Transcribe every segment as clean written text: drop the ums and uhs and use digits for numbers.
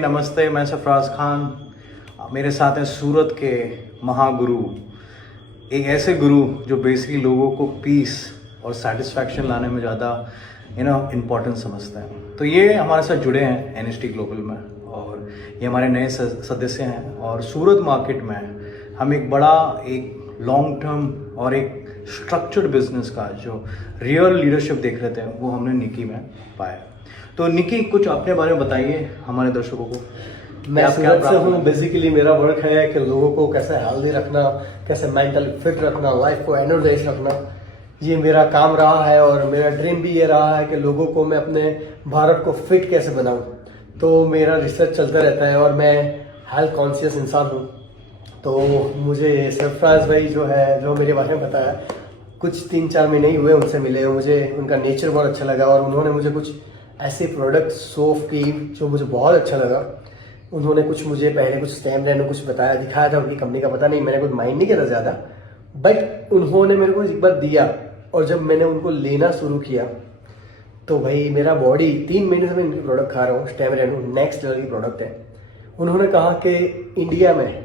नमस्ते, मैं सरफराज खान। मेरे साथ हैं सूरत के महागुरु, एक ऐसे गुरु जो बेसिकली लोगों को पीस और सेटिस्फैक्शन लाने में ज़्यादा इम्पोर्टेंस समझते हैं। तो ये हमारे साथ जुड़े हैं एनएसटी ग्लोबल में और ये हमारे नए सदस्य हैं। और सूरत मार्केट में हम एक लॉन्ग टर्म और एक स्ट्रक्चर्ड बिजनेस का जो रियल लीडरशिप देख रहे थे वो हमने निकी में पाया। तो निकी, कुछ अपने बारे में बताइए हमारे दर्शकों को। मैं सूरत से हूँ। बेसिकली मेरा वर्क है कि लोगों को कैसे हेल्दी रखना, कैसे मेंटली फिट रखना, लाइफ को एनर्जाइज रखना, ये मेरा काम रहा है। और मेरा ड्रीम भी ये रहा है कि लोगों को मैं अपने भारत को फिट कैसे बनाऊं। तो मेरा रिसर्च चलता रहता है और मैं हेल्थ कॉन्शियस इंसान हूँ। तो मुझे सरफराज भाई जो मेरे बारे में बताया, कुछ 3-4 महीने ही हुए उनसे मिले, मुझे उनका नेचर बहुत अच्छा लगा और उन्होंने मुझे कुछ ऐसे प्रोडक्ट सोफ की जो मुझे बहुत अच्छा लगा। उन्होंने मुझे पहले कुछ स्टैम्प लेने कुछ बताया, दिखाया था, उनकी कंपनी का पता नहीं, मैंने कुछ माइंड नहीं किया था ज़्यादा, बट उन्होंने मेरे को एक बार दिया। और जब मैंने उनको लेना शुरू किया तो भाई मेरा बॉडी 3 महीने से मैं इनके प्रोडक्ट खा रहा हूँ। स्टैम्प नेक्स्ट लेवल की प्रोडक्ट है। उन्होंने कहा कि इंडिया में,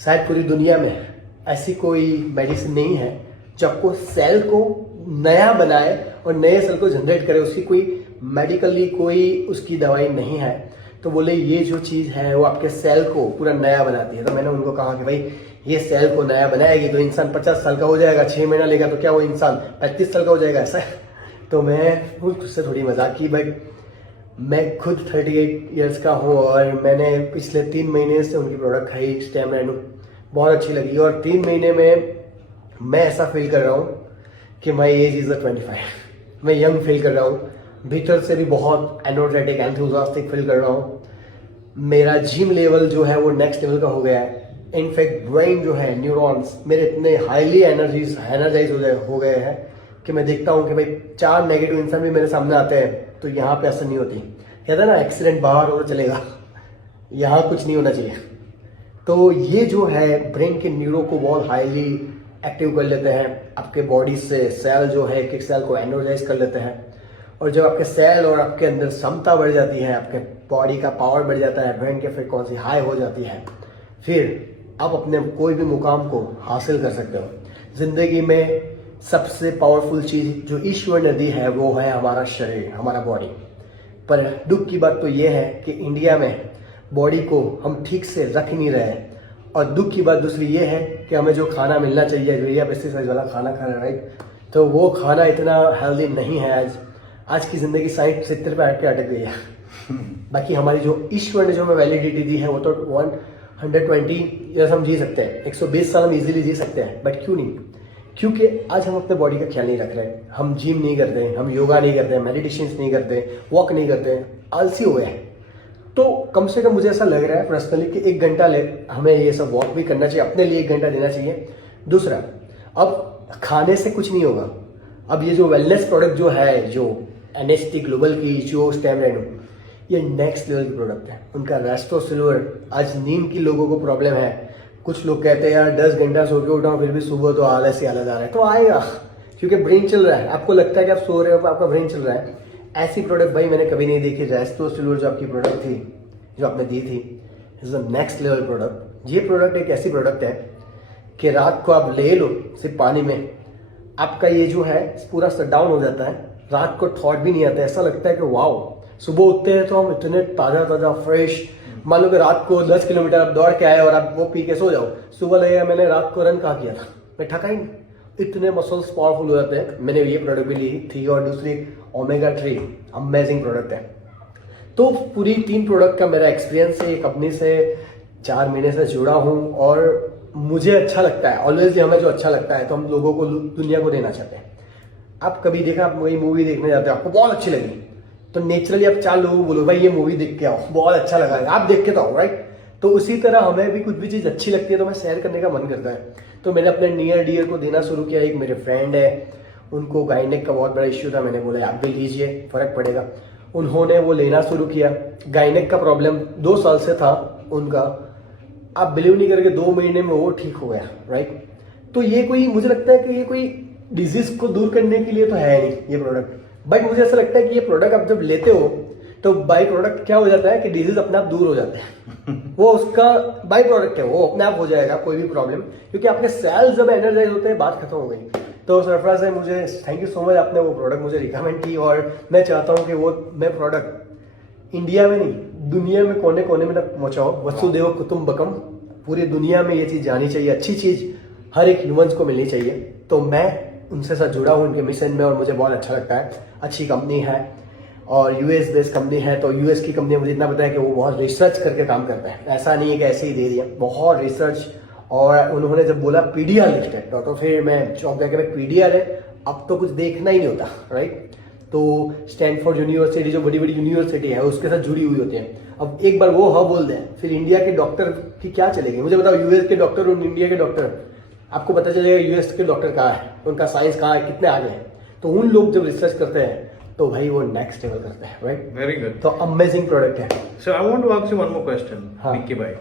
शायद पूरी दुनिया में ऐसी कोई मेडिसिन नहीं है जो आपको सेल को नया बनाए और नए सेल को जनरेट करे। उसकी कोई मेडिकली कोई उसकी दवाई नहीं है। तो बोले ये जो चीज़ है वो आपके सेल को पूरा नया बनाती है। तो मैंने उनको कहा कि भाई ये सेल को नया बनाएगी तो इंसान 50 साल का हो जाएगा, 6 महीना लेगा तो क्या वो इंसान 35 साल का हो जाएगा, ऐसा है। तो मैं उससे थोड़ी मजाक की, बट मैं खुद 38 ईयर्स का हूँ और मैंने पिछले 3 महीने से उनकी प्रोडक्ट खाई। स्टैमरेनो बहुत अच्छी लगी और 3 महीने में मैं ऐसा फील कर रहा हूँ कि माई एज इज़ 25। मैं यंग फील कर रहा हूँ, भीतर से भी बहुत एनर्जेटिक एंथुसियास्टिक फील कर रहा हूँ। मेरा जिम लेवल जो है वो नेक्स्ट लेवल का हो गया है। इनफैक्ट ब्रेन जो है, न्यूरॉन्स मेरे इतने हाईली एनर्जाइज हो गए हैं कि मैं देखता हूँ कि भाई 4 नेगेटिव इंसान भी मेरे सामने आते हैं तो यहाँ पे असर नहीं होती। कहते हैं ना, एक्सीडेंट बाहर हो तो चलेगा, यहाँ कुछ नहीं होना चाहिए। तो ये जो है ब्रेन के न्यूरो को बहुत हाईली एक्टिव कर लेते हैं। आपके बॉडी से सेल जो है, एक एक सेल को एनर्जाइज कर लेते हैं। और जब आपके सेल और आपके अंदर क्षमता बढ़ जाती है, आपके बॉडी का पावर बढ़ जाता है, ब्रेन की फ्रीक्वेंसी हाई हो जाती है, फिर आप अपने कोई भी मुकाम को हासिल कर सकते हो। जिंदगी में सबसे पावरफुल चीज जो ईश्वर ने दी है वो है हमारा शरीर, हमारा बॉडी। पर दुख की बात तो ये है कि इंडिया में बॉडी को हम ठीक से रख नहीं रहे हैं। और दुख की बात दूसरी ये है कि हमें जो खाना मिलना चाहिए, यूरिया पेस्टिसाइड वाला खाना खा रहे हैं, राइट, तो वो खाना इतना हेल्दी नहीं है। आज की जिंदगी 60-70 पे आके अटक गई है। बाकी हमारी जो ईश्वर ने जो हमें वैलिडिटी दी है वो तो 120 ईयर्स हम जी सकते हैं, 120 साल हम इजीली जी सकते हैं। बट क्यों नहीं? क्योंकि आज हम अपने बॉडी का ख्याल नहीं रख रहे हैं। हम जिम नहीं करते, हम योगा नहीं करते, मेडिटेशन नहीं करते, वॉक नहीं करते, आलसी हो गए हैं। तो कम से कम मुझे ऐसा लग रहा है पर्सनली कि 1 घंटा हमें ये सब वॉक भी करना चाहिए, अपने लिए 1 घंटा देना चाहिए। दूसरा, अब खाने से कुछ नहीं होगा। अब ये जो वेलनेस प्रोडक्ट जो है, जो एनएसटी ग्लोबल की जो स्टैमरेनो, ये नेक्स्ट लेवल की प्रोडक्ट है। उनका रेस्टो सिल्वर, आज नींद की लोगों को प्रॉब्लम है। कुछ लोग कहते हैं यार 10 घंटा सो के उठाओ फिर भी सुबह तो आलस ही आलस आ रहा है। तो आएगा, क्योंकि ब्रेन चल रहा है। आपको लगता है कि आप सो रहे हो, आपका ब्रेन चल रहा है। ऐसी प्रोडक्ट भाई मैंने कभी नहीं देखी। रेस्टो सिल्वर जो आपकी प्रोडक्ट थी, जो आपने दी थी, is the next level product. ये प्रोडक्ट एक ऐसी प्रोडक्ट है कि रात को आप ले लो सिर्फ पानी में, आपका ये जो है पूरा शट डाउन हो जाता है। रात को थॉट भी नहीं आता, ऐसा लगता है कि वाओ, सुबह उठते हैं तो हम इतने ताज़ा ताज़ा फ्रेश। मान लो कि रात को 10 किलोमीटर आप दौड़ के आए और आप वो पी के सो जाओ, सुबह लगेगा मैंने रात को रन कहाँ किया था, मैं थका ही नहीं। इतने मसल्स पावरफुल हो जाते हैं। मैंने ये प्रोडक्ट भी ली थी। और दूसरी ओमेगा 3 अमेजिंग प्रोडक्ट है। तो पूरी 3 प्रोडक्ट का मेरा एक्सपीरियंस है। ये कंपनी से 4 महीने से जुड़ा हूँ और मुझे अच्छा लगता है। ऑलवेज हमें जो अच्छा लगता है तो हम लोगों को, दुनिया को देना चाहते हैं। आप कभी देखा, आप वही मूवी देखने जाते हो, आपको बहुत अच्छी लगी तो नेचुरली आप 4 लोगों को बोलो भाई ये मूवी देख के आओ, बहुत अच्छा लगा है, आप देख के तो आओ, राइट। तो उसी तरह हमें भी कुछ भी चीज़ अच्छी लगती है तो हमें शेयर करने का मन करता है। तो मैंने अपने नियर डियर को देना शुरू किया। एक मेरे फ्रेंड है, उनको गायनेक का बहुत बड़ा इश्यू था। मैंने बोला आप भी लीजिए, फर्क पड़ेगा। उन्होंने वो लेना शुरू किया। गायनेक का प्रॉब्लम 2 साल से था उनका। आप बिलीव नहीं करके 2 महीने में वो ठीक हो गया, राइट। तो ये कोई, मुझे लगता है कि ये कोई डिजीज को दूर करने के लिए तो है नहीं ये प्रोडक्ट, बट मुझे ऐसा लगता है कि ये प्रोडक्ट आप जब लेते हो तो बाई प्रोडक्ट क्या हो जाता है कि डिजीज अपने आप दूर हो जाते हैं। वो उसका बाई प्रोडक्ट है, वो अपने आप हो जाएगा, कोई भी प्रॉब्लम, क्योंकि आपके सेल्स जब एनर्जाइज होते हैं बात खत्म हो गई। तो सरफराज है, मुझे थैंक यू सो मच, आपने वो प्रोडक्ट मुझे रिकमेंड की, और मैं चाहता हूँ कि वो मैं प्रोडक्ट इंडिया में नहीं दुनिया में कोने कोने में तक पहुँचाओ। वसुदेव कुटुंबकम, पूरी दुनिया में ये चीज़ जानी चाहिए, अच्छी चीज़ हर एक ह्यूमंस को मिलनी चाहिए। तो मैं उनसे साथ जुड़ा हूँ उनके मिशन में, और मुझे बहुत अच्छा लगता है। अच्छी कंपनी है और यूएस बेस्ड कंपनी है। तो यूएस की कंपनी मुझे इतना पता है कि वो बहुत रिसर्च करके काम करता है, ऐसा नहीं है कि ऐसे ही दे दिया, बहुत रिसर्च। और उन्होंने जब बोला पीडीआर लिस्टेड, तो फिर मैं जॉब जाके मैं पीडीआर है, अब तो कुछ देखना ही नहीं होता, राइट। तो स्टैनफोर्ड यूनिवर्सिटी जो बड़ी बड़ी यूनिवर्सिटी है उसके साथ जुड़ी हुई होती है। अब एक बार वो हाँ बोल दें, फिर इंडिया के डॉक्टर की क्या चलेगी। मुझे बताओ, यूएस के डॉक्टर और इंडिया के डॉक्टर, आपको पता चलेगा यूएस के डॉक्टर कहाँ है, उनका साइंस कहाँ है, कितने आगे हैं। तो उन लोग जब रिसर्च करते हैं तो भाई वो नेक्स्ट लेवल करते हैं, राइट। Very good. तो अमेजिंग प्रोडक्ट है। So I want to ask you one more question हाँ। निक्की भाई,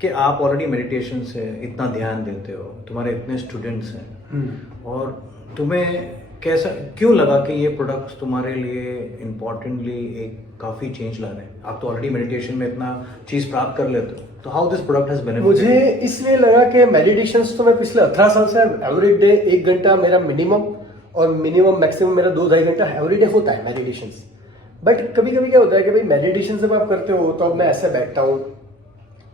कि आप ऑलरेडी मेडिटेशन से इतना ध्यान देते हो, तुम्हारे इतने स्टूडेंट्स हैं, और तुम्हें कैसा क्यों लगा कि ये प्रोडक्ट्स तुम्हारे लिए इम्पोर्टेंटली एक काफ़ी चेंज ला रहे हैं? आप तो ऑलरेडी मेडिटेशन में इतना चीज़ प्राप्त कर लेते हो, तो how this product has benefited? मुझे इसलिए लगा कि मेडिटेशन तो मैं पिछले 18 साल से एवरी डे 1 घंटा मेरा मिनिमम, और मिनिमम मैक्सिमम मेरा 2-2.5 घंटा एवरी डे होता है मेडिटेशन। बट कभी कभी क्या होता है कि भाई मेडिटेशन जब आप करते हो तो अब मैं ऐसे बैठता हूँ,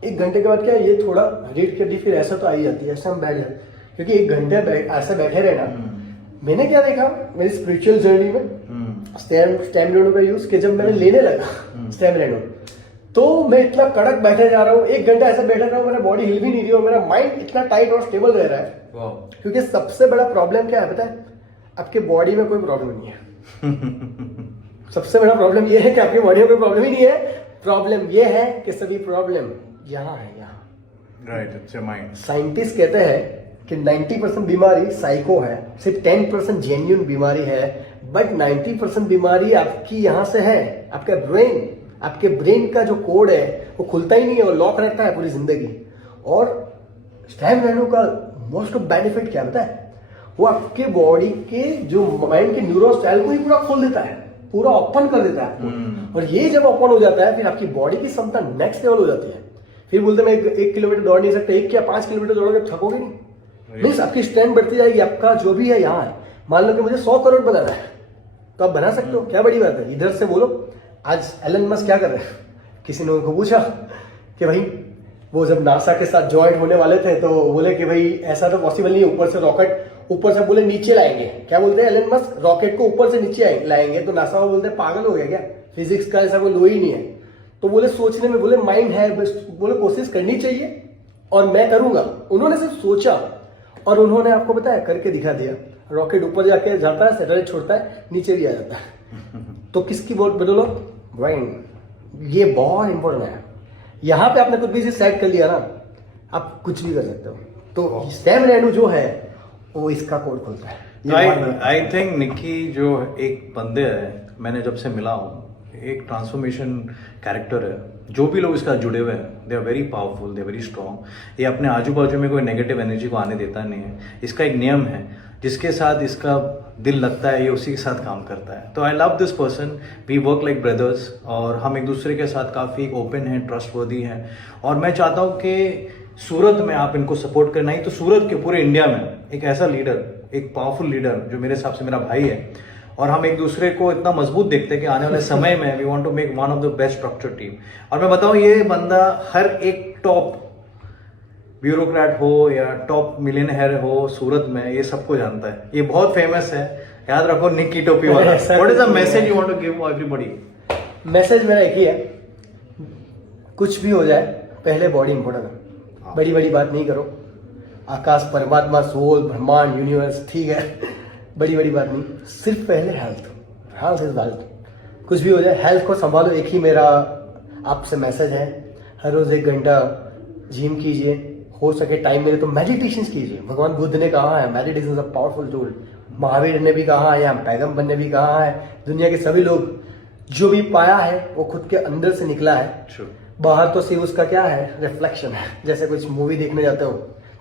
1 घंटे के बाद क्या ये थोड़ा रीड कर दी, फिर ऐसा तो आ ही जाती है, ऐसा हम बैठ जाते, क्योंकि 1 घंटे ऐसे बैठे रहे ना। मैंने क्या देखा मेरी स्पिरिचुअल जर्नी में स्टैम रेनो का यूज, कि जब मैंने लेने लगा स्टैम रेनो, तो मैं इतना कड़क बैठे जा रहा हूँ, 1 घंटा ऐसा बैठा रहा हूँ, मेरा बॉडी हिल भी नहीं रही हो, मेरा माइंड इतना टाइट और स्टेबल रह रहा है। क्योंकि सबसे बड़ा प्रॉब्लम क्या है पता है, आपके बॉडी में कोई प्रॉब्लम नहीं है। सबसे बड़ा प्रॉब्लम ये है कि आपकी बॉडी में कोई प्रॉब्लम ही नहीं है, प्रॉब्लम ये है कि सभी प्रॉब्लम यहाँ है, यहाँ, right, it's your mind. Scientist कहते हैं कि 90% बीमारी साइको है, सिर्फ 10% जेन्युइन बीमारी है, बट 90% बीमारी आपकी यहाँ से है, आपका ब्रेन, आपके ब्रेन का जो कोड है वो खुलता ही नहीं है और लॉक रहता है पूरी जिंदगी। और स्टैम रेनो का मोस्ट ऑफ बेनिफिट क्या होता है, वो आपके बॉडी के जो माइंड के न्यूरॉन सेल को ही पूरा खोल देता है, पूरा ओपन कर देता है आपको। और ये जब ओपन हो जाता है फिर आपकी बॉडी की क्षमता नेक्स्ट लेवल हो जाती है। फिर बोलते मैं 1 किलोमीटर दौड़ नहीं सकता, 1 या 5 किलोमीटर दौड़ोगे थकोगे नहीं, मीन्स आपकी स्ट्रेंथ बढ़ती जाएगी, आपका जो भी है यहाँ है। मान लो कि मुझे 100 करोड़ बनाना है, तो आप बना सकते हो, क्या बड़ी बात है। इधर से बोलो, आज एलन मस्क क्या कर रहे हैं, किसी ने उनको पूछा कि भाई वो जब नासा के साथ ज्वाइन होने वाले थे तो बोले कि भाई ऐसा तो पॉसिबल नहीं है, ऊपर से रॉकेट ऊपर से बोले नीचे लाएंगे। क्या बोलते हैं एलन मस्क, रॉकेट को ऊपर से नीचे लाएंगे। तो नासा वो बोलते हैं पागल हो गया क्या, फिजिक्स का ऐसा कोई लो ही नहीं है। तो बोले सोचने में, बोले माइंड है, बोले कोशिश करनी चाहिए और मैं करूंगा। उन्होंने सिर्फ सोचा और उन्होंने आपको पता है करके दिखा दिया। रॉकेट ऊपर जाके जाता है, सैटेलाइट छोड़ता है, नीचे भी आ जाता है। तो किसकी बदौलत, ब्रेन। ये बहुत इंपॉर्टेंट है। यहाँ पे आपने कुछ भी सेट कर लिया ना, आप कुछ भी कर सकते हो। तो स्टैम रेनो जो है वो इसका कोड खोलता है। आई थिंक निक्की जो एक बंदे है, मैंने जब से मिला हूँ, एक ट्रांसफॉर्मेशन कैरेक्टर है। जो भी लोग इसका जुड़े हुए हैं, they are very powerful, they are very strong. ये अपने आजू बाजू में कोई नेगेटिव एनर्जी को आने देता नहीं है। इसका एक नियम है, जिसके साथ इसका दिल लगता है ये उसी के साथ काम करता है। तो I love this person, we work like brothers, और हम एक दूसरे के साथ काफ़ी ओपन हैं, ट्रस्टवर्दी हैं। और मैं चाहता हूँ कि सूरत में आप इनको सपोर्ट करें, नहीं तो सूरत के पूरे इंडिया में एक ऐसा लीडर, एक पावरफुल लीडर जो मेरे हिसाब से मेरा भाई है, और हम एक दूसरे को इतना मजबूत देखते हैं कि आने वाले समय में we want to make one of the best structure team. और मैं बताऊं, ये बंदा हर एक टॉप ब्यूरोक्रेट हो या टॉप मिलियनेयर हो सूरत में, ये सबको जानता है। ये बहुत फेमस है, याद रखो, निक्की टोपी वाला। What is the message you want to give everybody? Message मेरा एक ही है, कुछ भी हो जाए पहले बॉडी इंपॉर्टेंट है। बड़ी बड़ी बात नहीं करो, आकाश, परमात्मा, सोल, ब्रह्मांड, यूनिवर्स, ठीक है, बड़ी बड़ी बात नहीं, सिर्फ पहले हेल्थ। Health is wealth. कुछ भी हो जाए हेल्थ को संभालो, एक ही मेरा आपसे मैसेज है। हर रोज 1 घंटा जिम कीजिए, हो सके टाइम मिले तो मेडिटेशन कीजिए। भगवान बुद्ध ने कहा है meditation is a powerful tool, Mahavir ने भी कहा है, या पैगंबर ने भी कहा है। दुनिया के सभी लोग जो भी पाया है वो खुद के अंदर से निकला है। बाहर तो सिर्फ उसका क्या है, रिफ्लेक्शन है। जैसे कुछ मूवी देखने जाते हो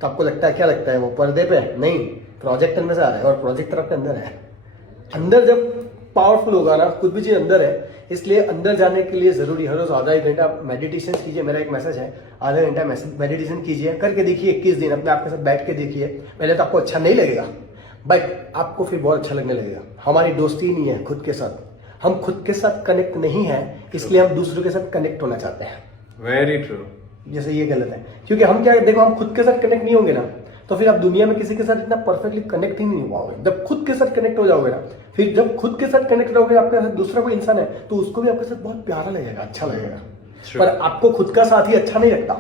तो आपको लगता है, क्या लगता है वो पर्दे पे, नहीं, प्रोजेक्टर में से आ रहा है और प्रोजेक्टर आपके अंदर है। अंदर जब पावरफुल होगा ना, कुछ भी चीज अंदर है, इसलिए अंदर जाने के लिए जरूरी हर रोज आधा एक घंटा मेडिटेशन कीजिए। मेरा एक मैसेज है, आधा घंटा मेडिटेशन कीजिए, करके देखिए 21 दिन अपने आप के साथ बैठ के देखिए। पहले तो आपको अच्छा नहीं लगेगा, बट आपको फिर बहुत अच्छा लगने लगेगा। हमारी दोस्ती नहीं है खुद के साथ, हम खुद के साथ कनेक्ट नहीं है, इसलिए हम दूसरों के साथ कनेक्ट होना चाहते हैं। Very true. जैसे ये गलत है, क्योंकि हम क्या, देखो हम खुद के साथ कनेक्ट नहीं होंगे ना, तो फिर आप दुनिया में किसी के साथ इतना परफेक्टली कनेक्ट ही नहीं हो पाओगे। जब खुद के साथ कनेक्ट हो जाओगे ना, फिर जब खुद के साथ कनेक्ट रहोगे, आपके साथ दूसरा कोई इंसान है तो उसको भी आपके साथ बहुत प्यारा लगेगा, अच्छा लगेगा। Sure. पर आपको खुद का साथ ही अच्छा नहीं लगता,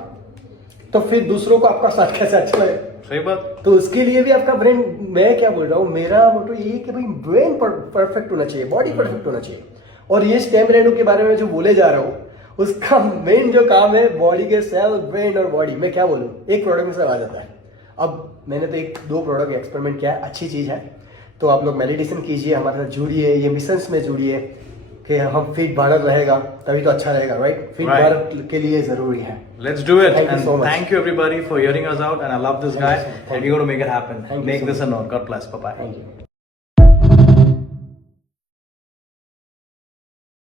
तो फिर दूसरों को आपका साथ कैसे अच्छा लगेगा? सही बात। तो उसके लिए भी आपका ब्रेन, मैं क्या बोल रहा हूँ, मेरा मोटो ये है कि भाई ब्रेन परफेक्ट होना चाहिए, बॉडी परफेक्ट होना चाहिए। और ये स्टेम रेनू के बारे में जो बोले जा रहा हूँ, उसका मेन जो काम है बॉडी के सेल, ब्रेन और बॉडी। मैं क्या बोलूँ, एक प्रोडक्ट में सब आ जाता है। अब मैंने तो 1-2 प्रोडक्ट एक्सपेरिमेंट किया है, अच्छी चीज है। तो आप लोग मेडिटेशन कीजिए, हमारे साथ जुड़िए, ये मिशंस में जुड़िए कि हम फिट भारत रहेगा तभी तो अच्छा रहेगा, राइट? Fit Right. भारत के लिए जरूरी है। Let's do it. Thank you And so much. thank you everybody for hearing us out. And I love this Thank guy. you so much. And we're going to make it happen. Thank you Make so this much. a note. God bless. Bye bye. Thank you.